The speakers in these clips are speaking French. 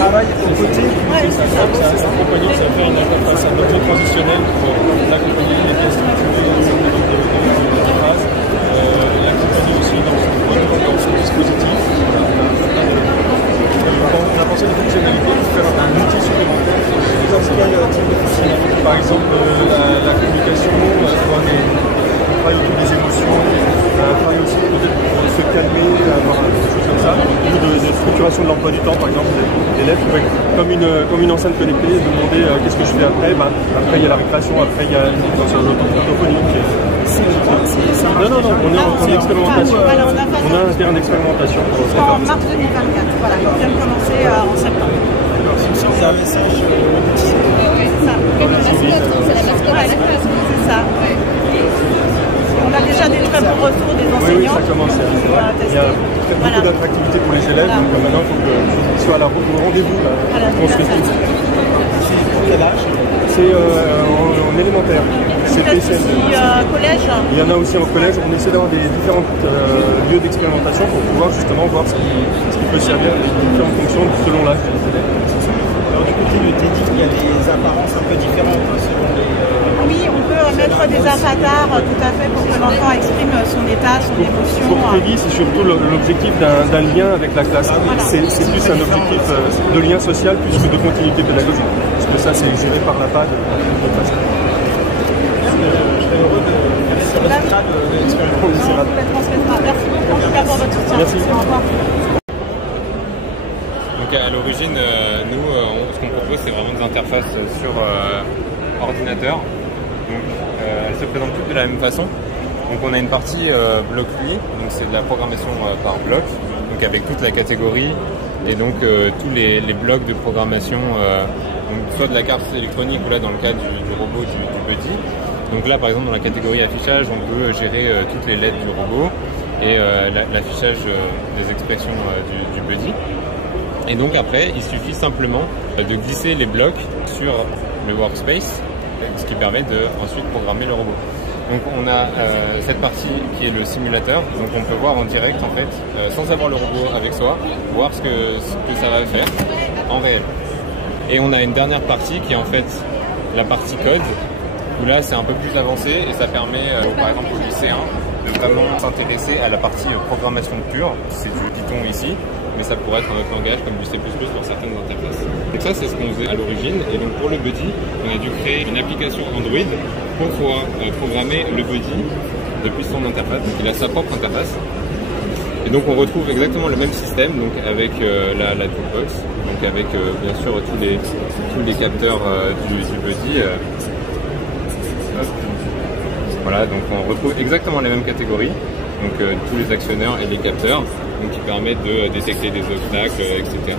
travaille aux côtés. C'est ça, c'est un compagnon, ça va faire une interface, un objet transitionnel pour l'accompagner les pièces structurées, l'interface, l'accompagner aussi dans son dispositif. On a pensé à des fonctionnalités pour faire un outil supplémentaire. Par exemple, la communication, on travaille autour des émotions, on travaille aussi peut-être pour se calmer, avoir des choses comme ça, ou de structuration de l'emploi du temps, par exemple, des lettres, comme une enceinte connectée, demander qu'est-ce que je fais après. Après il y a la récréation, après il y a une orthophonie. Non, on est en expérimentation. On a un terrain d'expérimentation. En mars 2024, voilà, on vient de commencer en septembre. C'est un message oui, c'est ça. C'est la mascotte. C'est ça. On a déjà des très bons retours des enseignants. Oui, ça commence. Il y a beaucoup d'attractivité pour les élèves, donc maintenant il faut qu'ils soient au rendez-vous. On se respecte. C'est pour quel âge? C'est en élémentaire. C'est aussi collège. Il y en a aussi en collège. On essaie d'avoir des différents lieux d'expérimentation pour pouvoir justement voir ce qui peut servir les différentes fonctions selon l'âge. Alors du côté de TEDx, il y a des apparences un peu différentes selon les... Oui, on peut mettre des avatars tout à fait pour que l'enfant exprime son état, son émotion. Pour TEDx, c'est surtout l'objectif d'un lien avec la classe. C'est plus un objectif de lien social plus que de continuité pédagogique. Parce que ça, c'est géré par la PAD. Je serais heureux de faire les résultats de l'expérimentation. On vous les transmettra. Merci beaucoup en tout cas pour votre soutien. Merci. Au revoir. Donc à l'origine, nous, ce qu'on propose, c'est vraiment des interfaces sur ordinateur. Donc elles se présentent toutes de la même façon. Donc on a une partie bloc UI, donc c'est de la programmation par bloc, donc avec toute la catégorie et donc tous les blocs de programmation, donc soit de la carte électronique ou là dans le cas du robot du Buddy. Donc là par exemple dans la catégorie affichage, on peut gérer toutes les lettres du robot et l'affichage des expressions du Buddy. Et donc après, il suffit simplement de glisser les blocs sur le workspace, ce qui permet de ensuite programmer le robot. Donc on a cette partie qui est le simulateur, donc on peut voir en direct en fait, sans avoir le robot avec soi, voir ce que ça va faire en réel. Et on a une dernière partie qui est en fait la partie code, où là c'est un peu plus avancé et ça permet par exemple au lycéen de vraiment s'intéresser à la partie programmation pure, c'est du Python ici, mais ça pourrait être un autre langage comme du C++ pour certaines interfaces. Donc ça c'est ce qu'on faisait à l'origine, et donc pour le Buddy, on a dû créer une application Android pour pouvoir programmer le Buddy depuis son interface, donc il a sa propre interface. Et donc on retrouve exactement le même système, donc avec la toolbox, donc avec bien sûr tous les capteurs du Buddy. Voilà, donc on retrouve exactement les mêmes catégories, donc tous les actionneurs et les capteurs, donc qui permettent de détecter des obstacles, etc.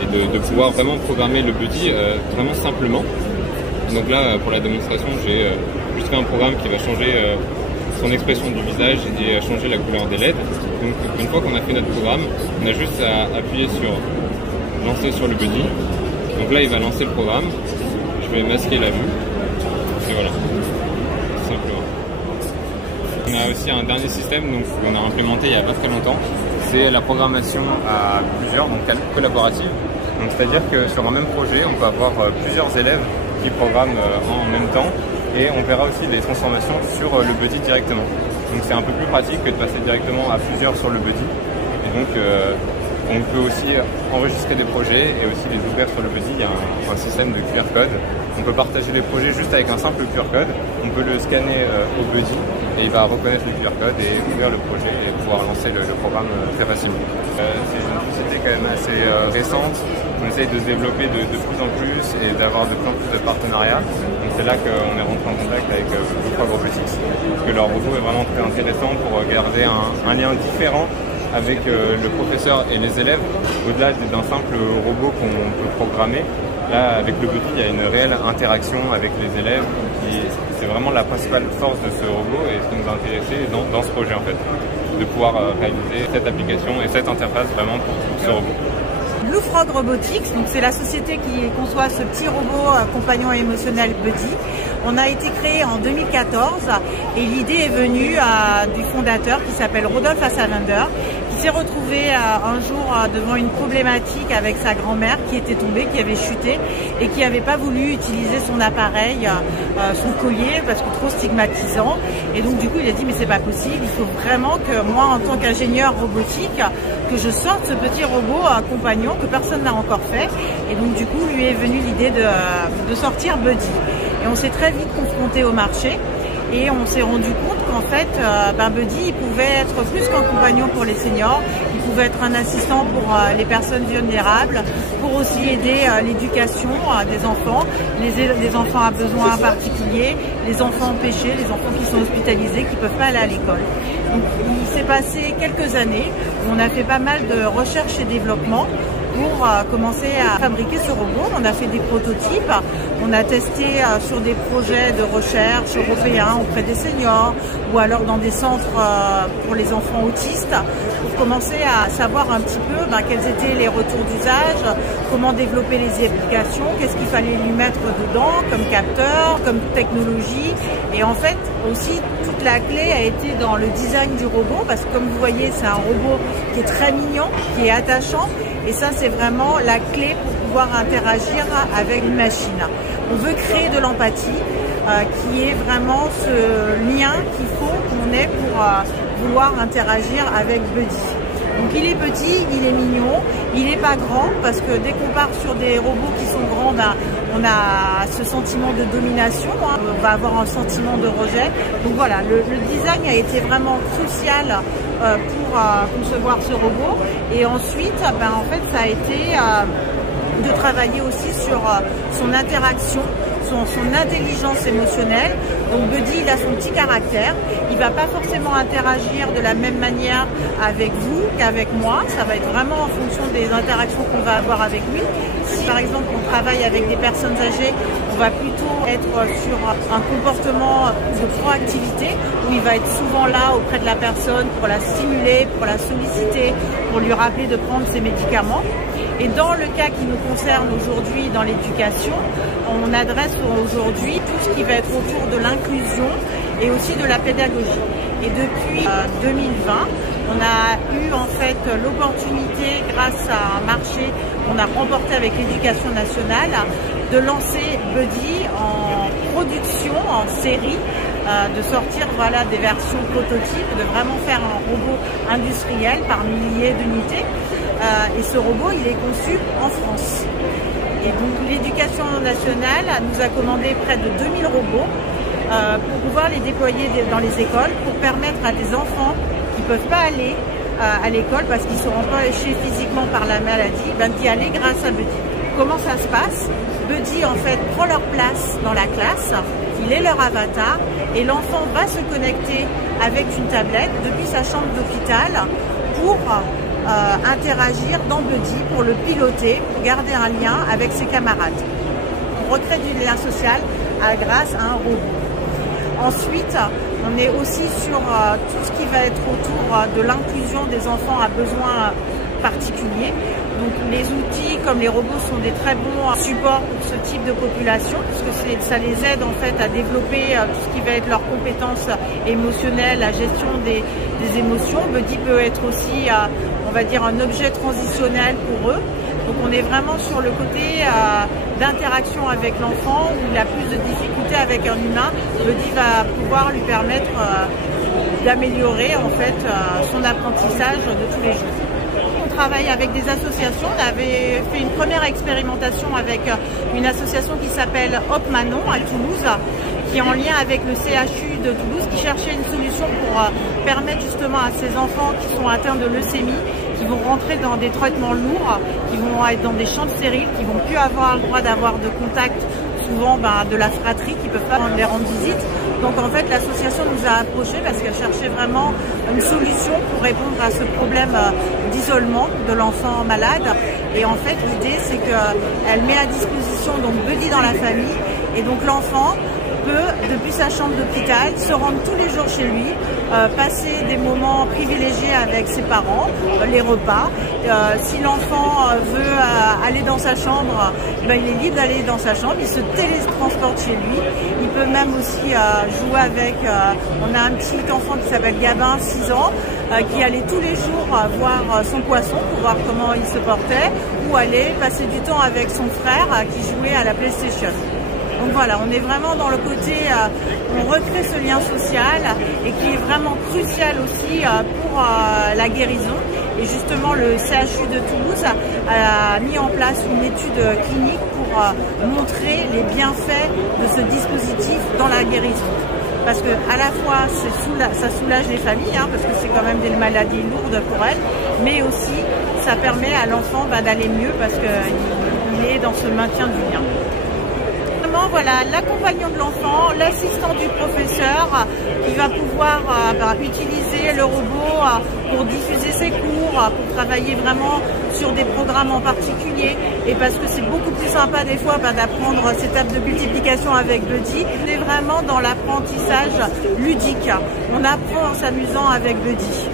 Et de pouvoir vraiment programmer le Buddy vraiment simplement. Donc là, pour la démonstration, j'ai juste fait un programme qui va changer son expression du visage et changer la couleur des lettres. Donc une fois qu'on a fait notre programme, on a juste à appuyer sur lancer sur le Buddy. Donc là, il va lancer le programme. Je vais masquer la vue. Et voilà. Simplement. On a aussi un dernier système qu'on a implémenté il n'y a pas très longtemps, c'est la programmation à plusieurs, donc collaborative. Donc c'est-à-dire que sur un même projet, on peut avoir plusieurs élèves qui programment en même temps et on verra aussi les transformations sur le Buddy directement. Donc c'est un peu plus pratique que de passer directement à plusieurs sur le Buddy. Et donc on peut aussi enregistrer des projets et aussi les ouvrir sur le Buddy. Il y a un système de QR code. On peut partager des projets juste avec un simple QR code. On peut le scanner au Buddy et il va reconnaître le QR code et ouvrir le projet et pouvoir lancer le programme très facilement. C'est une société quand même assez récente. On essaye de se développer de plus en plus et d'avoir de plus en plus de partenariats. Donc c'est là qu'on est rentré en contact avec Blue Robotics, parce que leur robot est vraiment très intéressant pour garder un lien différent avec le professeur et les élèves, au-delà d'un simple robot qu'on peut programmer. Là, avec le Buddy, il y a une réelle interaction avec les élèves. C'est vraiment la principale force de ce robot et ce qui nous a intéressé dans ce projet en fait, de pouvoir réaliser cette application et cette interface vraiment pour ce robot. Blue Frog Robotics, donc c'est la société qui conçoit ce petit robot compagnon émotionnel Buddy. On a été créé en 2014 et l'idée est venue du fondateur qui s'appelle Rodolphe Assalander, qui s'est retrouvé un jour devant une problématique avec sa grand-mère qui était tombée, qui avait chuté et qui n'avait pas voulu utiliser son appareil, son collier, parce que trop stigmatisant. Et donc du coup il a dit mais c'est pas possible, il faut vraiment que moi en tant qu'ingénieur robotique, que je sorte ce petit robot compagnon que personne n'a encore fait. Et donc du coup lui est venue l'idée de sortir Buddy. Et on s'est très vite confronté au marché. Et on s'est rendu compte qu'en fait, Buddy, il pouvait être plus qu'un compagnon pour les seniors, il pouvait être un assistant pour les personnes vulnérables, pour aussi aider l'éducation des enfants, les enfants à besoins particuliers, les enfants empêchés, les enfants qui sont hospitalisés, qui ne peuvent pas aller à l'école. Donc il s'est passé quelques années où on a fait pas mal de recherche et développement pour commencer à fabriquer ce robot. On a fait des prototypes, on a testé sur des projets de recherche européens auprès des seniors ou alors dans des centres pour les enfants autistes pour commencer à savoir un petit peu quels étaient les retours d'usage, comment développer les applications, qu'est-ce qu'il fallait lui mettre dedans comme capteur, comme technologie. Et en fait aussi toute la clé a été dans le design du robot parce que comme vous voyez c'est un robot qui est très mignon, qui est attachant. Et ça, c'est vraiment la clé pour pouvoir interagir avec une machine. On veut créer de l'empathie, qui est vraiment ce lien qu'il faut qu'on ait pour vouloir interagir avec Buddy. Donc il est petit, il est mignon, il n'est pas grand parce que dès qu'on part sur des robots qui sont grands, on a ce sentiment de domination, on va avoir un sentiment de rejet. Donc voilà, le design a été vraiment crucial pour concevoir ce robot. Et ensuite, en fait, ça a été de travailler aussi sur son interaction, son intelligence émotionnelle. Donc Buddy, il a son petit caractère, il va pas forcément interagir de la même manière avec vous qu'avec moi, ça va être vraiment en fonction des interactions qu'on va avoir avec lui. Si par exemple on travaille avec des personnes âgées, on va plutôt être sur un comportement de proactivité où il va être souvent là auprès de la personne pour la stimuler, pour la solliciter, pour lui rappeler de prendre ses médicaments. Et dans le cas qui nous concerne aujourd'hui dans l'éducation, on adresse aujourd'hui tout ce qui va être autour de l'inclusion et aussi de la pédagogie. Et depuis 2020, on a eu en fait l'opportunité, grâce à un marché qu'on a remporté avec l'Éducation nationale, de lancer Buddy en production, en série, de sortir des versions prototypes, de vraiment faire un robot industriel par milliers d'unités. Et ce robot, il est conçu en France. Et donc l'Éducation nationale nous a commandé près de 2000 robots pour pouvoir les déployer dans les écoles, pour permettre à des enfants qui ne peuvent pas aller à l'école parce qu'ils sont empêchés physiquement par la maladie, d'y aller grâce à Buddy. Comment ça se passe? Buddy en fait prend leur place dans la classe, il est leur avatar et l'enfant va se connecter avec une tablette depuis sa chambre d'hôpital pour interagir dans Buddy, pour le piloter, pour garder un lien avec ses camarades. On recrée du lien social grâce à un robot. Ensuite, on est aussi sur tout ce qui va être autour de l'inclusion des enfants à besoins particuliers. Donc les outils comme les robots sont des très bons supports pour ce type de population, puisque ça les aide en fait à développer tout ce qui va être leurs compétences émotionnelles, la gestion des émotions. Buddy peut être aussi, on va dire, un objet transitionnel pour eux. Donc on est vraiment sur le côté d'interaction avec l'enfant où il a plus de difficultés avec un humain. Buddy va pouvoir lui permettre d'améliorer en fait son apprentissage de tous les jours. On travaille avec des associations. On avait fait une première expérimentation avec une association qui s'appelle Hop Manon à Toulouse, qui est en lien avec le CHU de Toulouse, qui cherchait une solution pour permettre justement à ces enfants qui sont atteints de leucémie, qui vont rentrer dans des traitements lourds, qui vont être dans des champs stériles, qui vont plus avoir le droit d'avoir de contact souvent de la fratrie, qui peuvent pas les rendre visite. Donc en fait l'association nous a approchés parce qu'elle cherchait vraiment une solution pour répondre à ce problème d'isolement de l'enfant malade. Et en fait l'idée c'est qu'elle met à disposition donc Buddy dans la famille et donc l'enfant peut, depuis sa chambre d'hôpital, se rendre tous les jours chez lui, passer des moments privilégiés avec ses parents, les repas. Si l'enfant veut aller dans sa chambre, il est libre d'aller dans sa chambre, il se télétransporte chez lui. Il peut même aussi jouer avec, on a un petit enfant qui s'appelle Gabin, 6 ans, qui allait tous les jours voir son poisson pour voir comment il se portait, ou aller passer du temps avec son frère qui jouait à la PlayStation. Donc voilà, on est vraiment dans le côté, on recrée ce lien social et qui est vraiment crucial aussi pour la guérison. Et justement, le CHU de Toulouse a mis en place une étude clinique pour montrer les bienfaits de ce dispositif dans la guérison. Parce que à la fois, ça soulage les familles, parce que c'est quand même des maladies lourdes pour elles, mais aussi ça permet à l'enfant d'aller mieux parce qu'il est dans ce maintien du lien. Voilà, l'accompagnant de l'enfant, l'assistant du professeur qui va pouvoir utiliser le robot pour diffuser ses cours, pour travailler vraiment sur des programmes en particulier, et parce que c'est beaucoup plus sympa des fois d'apprendre ces tables de multiplication avec Buddy. On est vraiment dans l'apprentissage ludique, on apprend en s'amusant avec Buddy.